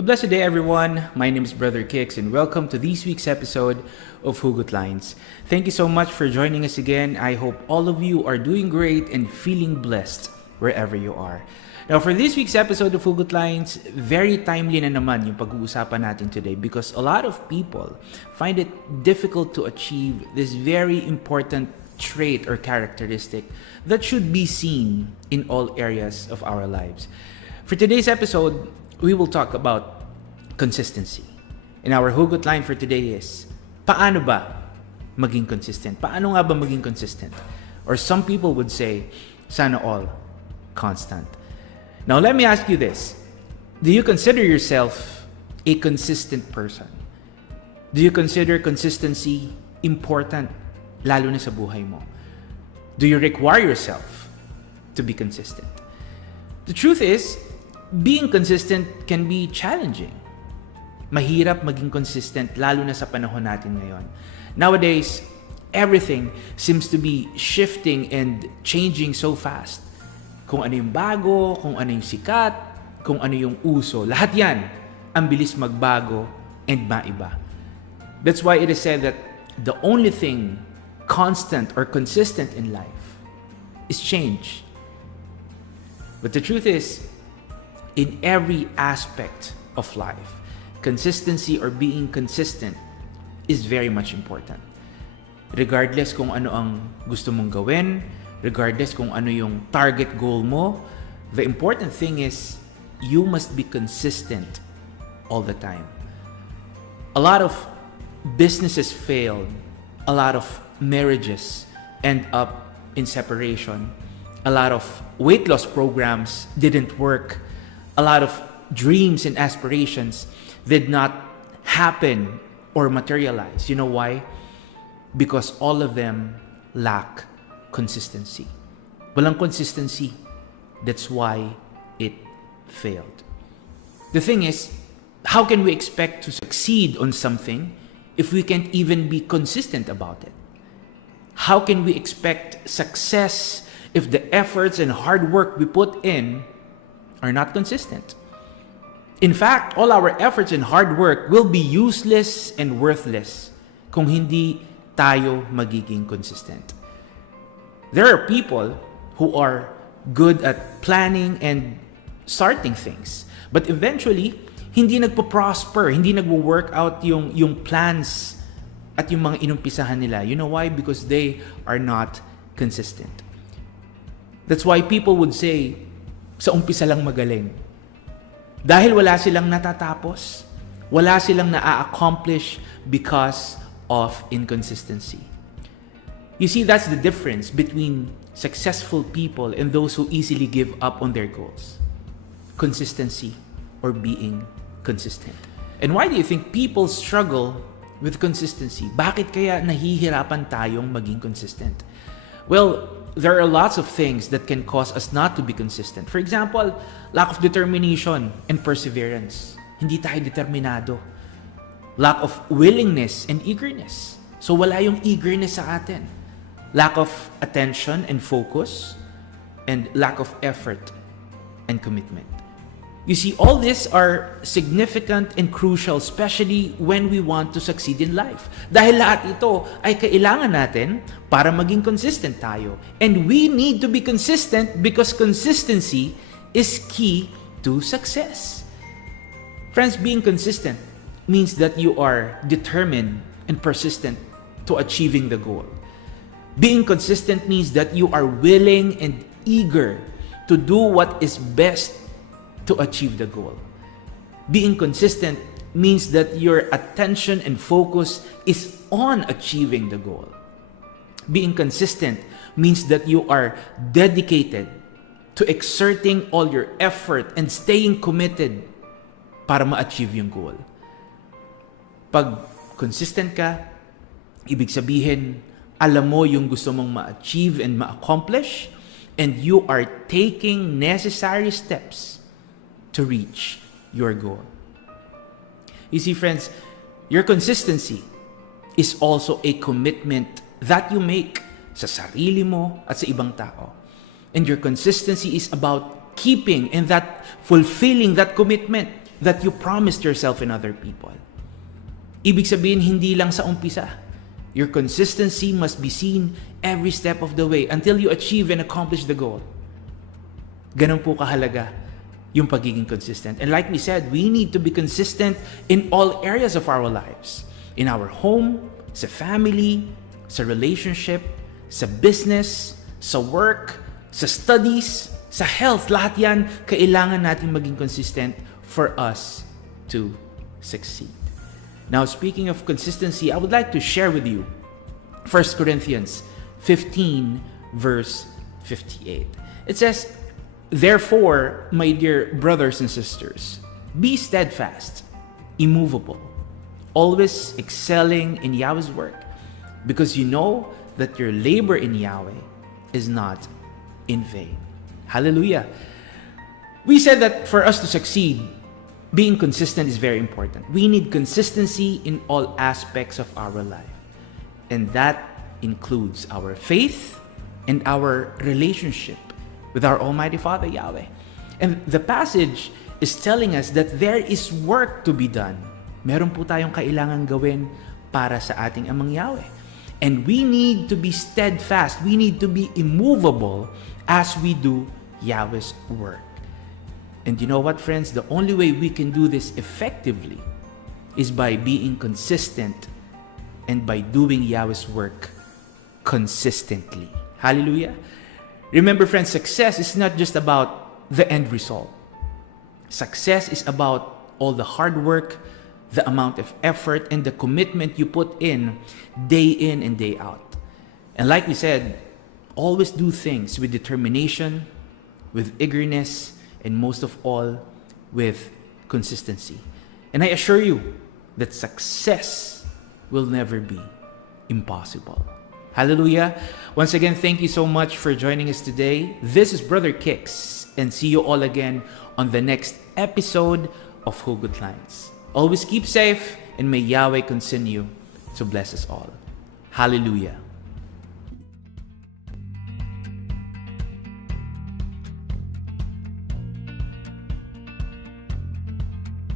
A blessed day, everyone. My name is Brother Kix, and welcome to this week's episode of HUGOT Lines. Thank you so much for joining us again. I hope all of you are doing great and feeling blessed wherever you are. Now, for this week's episode of HUGOT Lines, very timely na naman yung pag-uusapan natin today because a lot of people find it difficult to achieve this very important trait or characteristic that should be seen in all areas of our lives. For today's episode, we will talk about consistency. And our hugot line for today is, paano ba maging consistent? Paano nga ba maging consistent? Or some people would say, sana all constant. Now, let me ask you this. Do you consider yourself a consistent person? Do you consider consistency important, lalo na sa buhay mo? Do you require yourself to be consistent? The truth is, being consistent can be challenging. Mahirap maging consistent lalo na sa panahon natin ngayon. Nowadays, everything seems to be shifting and changing so fast. Kung ano yung bago, kung ano yung sikat, kung ano yung uso, lahat yan ang bilis magbago and maiba. That's why it is said that the only thing constant or consistent in life is change. But the truth is, in every aspect of life, consistency or being consistent is very much important. Regardless kung ano ang gusto mong gawin, regardless kung ano yung target goal mo, the important thing is you must be consistent all the time. A lot of businesses failed. A lot of marriages end up in separation. A lot of weight loss programs didn't work. A lot of dreams and aspirations did not happen or materialize. You know why? Because all of them lack consistency. Walang consistency. That's why it failed. The thing is, how can we expect to succeed on something if we can't even be consistent about it? How can we expect success if the efforts and hard work we put in are not consistent? In fact, all our efforts and hard work will be useless and worthless kung hindi tayo magiging consistent. There are people who are good at planning and starting things, but eventually, hindi nagpo-prosper, hindi nagwo-work out yung plans at yung mga inumpisahan nila. You know why? Because they are not consistent. That's why people would say, sa umpisa lang magaling. Dahil wala silang natatapos, wala silang na-accomplish because of inconsistency. You see, that's the difference between successful people and those who easily give up on their goals. Consistency or being consistent. And why do you think people struggle with consistency? Bakit kaya nahihirapan tayong maging consistent? Well, there are lots of things that can cause us not to be consistent. For example, lack of determination and perseverance. Hindi tayo determinado. Lack of willingness and eagerness. So wala yung eagerness sa atin. Lack of attention and focus. And lack of effort and commitment. You see, all these are significant and crucial, especially when we want to succeed in life. Dahil lahat ito ay kailangan natin para maging consistent tayo. And we need to be consistent because consistency is key to success. Friends, being consistent means that you are determined and persistent to achieving the goal. Being consistent means that you are willing and eager to do what is best to achieve the goal. Being consistent means that your attention and focus is on achieving the goal. Being consistent means that you are dedicated to exerting all your effort and staying committed para ma-achieve yung goal. Pag consistent ka, ibig sabihin, alam mo yung gusto mong ma-achieve and ma-accomplish, and you are taking necessary steps to reach your goal. You see, friends, your consistency is also a commitment that you make sa sarili mo at sa ibang tao. And your consistency is about keeping and fulfilling that commitment that you promised yourself and other people. Ibig sabihin, hindi lang sa umpisa. Your consistency must be seen every step of the way until you achieve and accomplish the goal. Ganun po kahalaga yung pagiging consistent. And like we said, we need to be consistent in all areas of our lives. In our home, sa family, sa relationship, sa business, sa work, sa studies, sa health. Lahat yan, kailangan natin maging consistent for us to succeed. Now, speaking of consistency, I would like to share with you 1 Corinthians 15, verse 58. It says, "Therefore, my dear brothers and sisters, be steadfast, immovable, always excelling in Yahweh's work, because you know that your labor in Yahweh is not in vain." Hallelujah. We said that for us to succeed, being consistent is very important. We need consistency in all aspects of our life. And that includes our faith and our relationship with our Almighty Father, Yahweh. And the passage is telling us that there is work to be done. Meron po tayong kailangan gawin para sa ating Amang Yahweh. And we need to be steadfast. We need to be immovable as we do Yahweh's work. And you know what, friends? The only way we can do this effectively is by being consistent and by doing Yahweh's work consistently. Hallelujah. Remember, friends, success is not just about the end result. Success is about all the hard work, the amount of effort, and the commitment you put in and day out. And like we said, always do things with determination, with eagerness, and most of all, with consistency. And I assure you that success will never be impossible. Hallelujah. Once again, thank you so much for joining us today. This is Brother Kix, and see you all again on the next episode of HUGOT Lines. Always keep safe, and may Yahweh continue to bless us all. Hallelujah.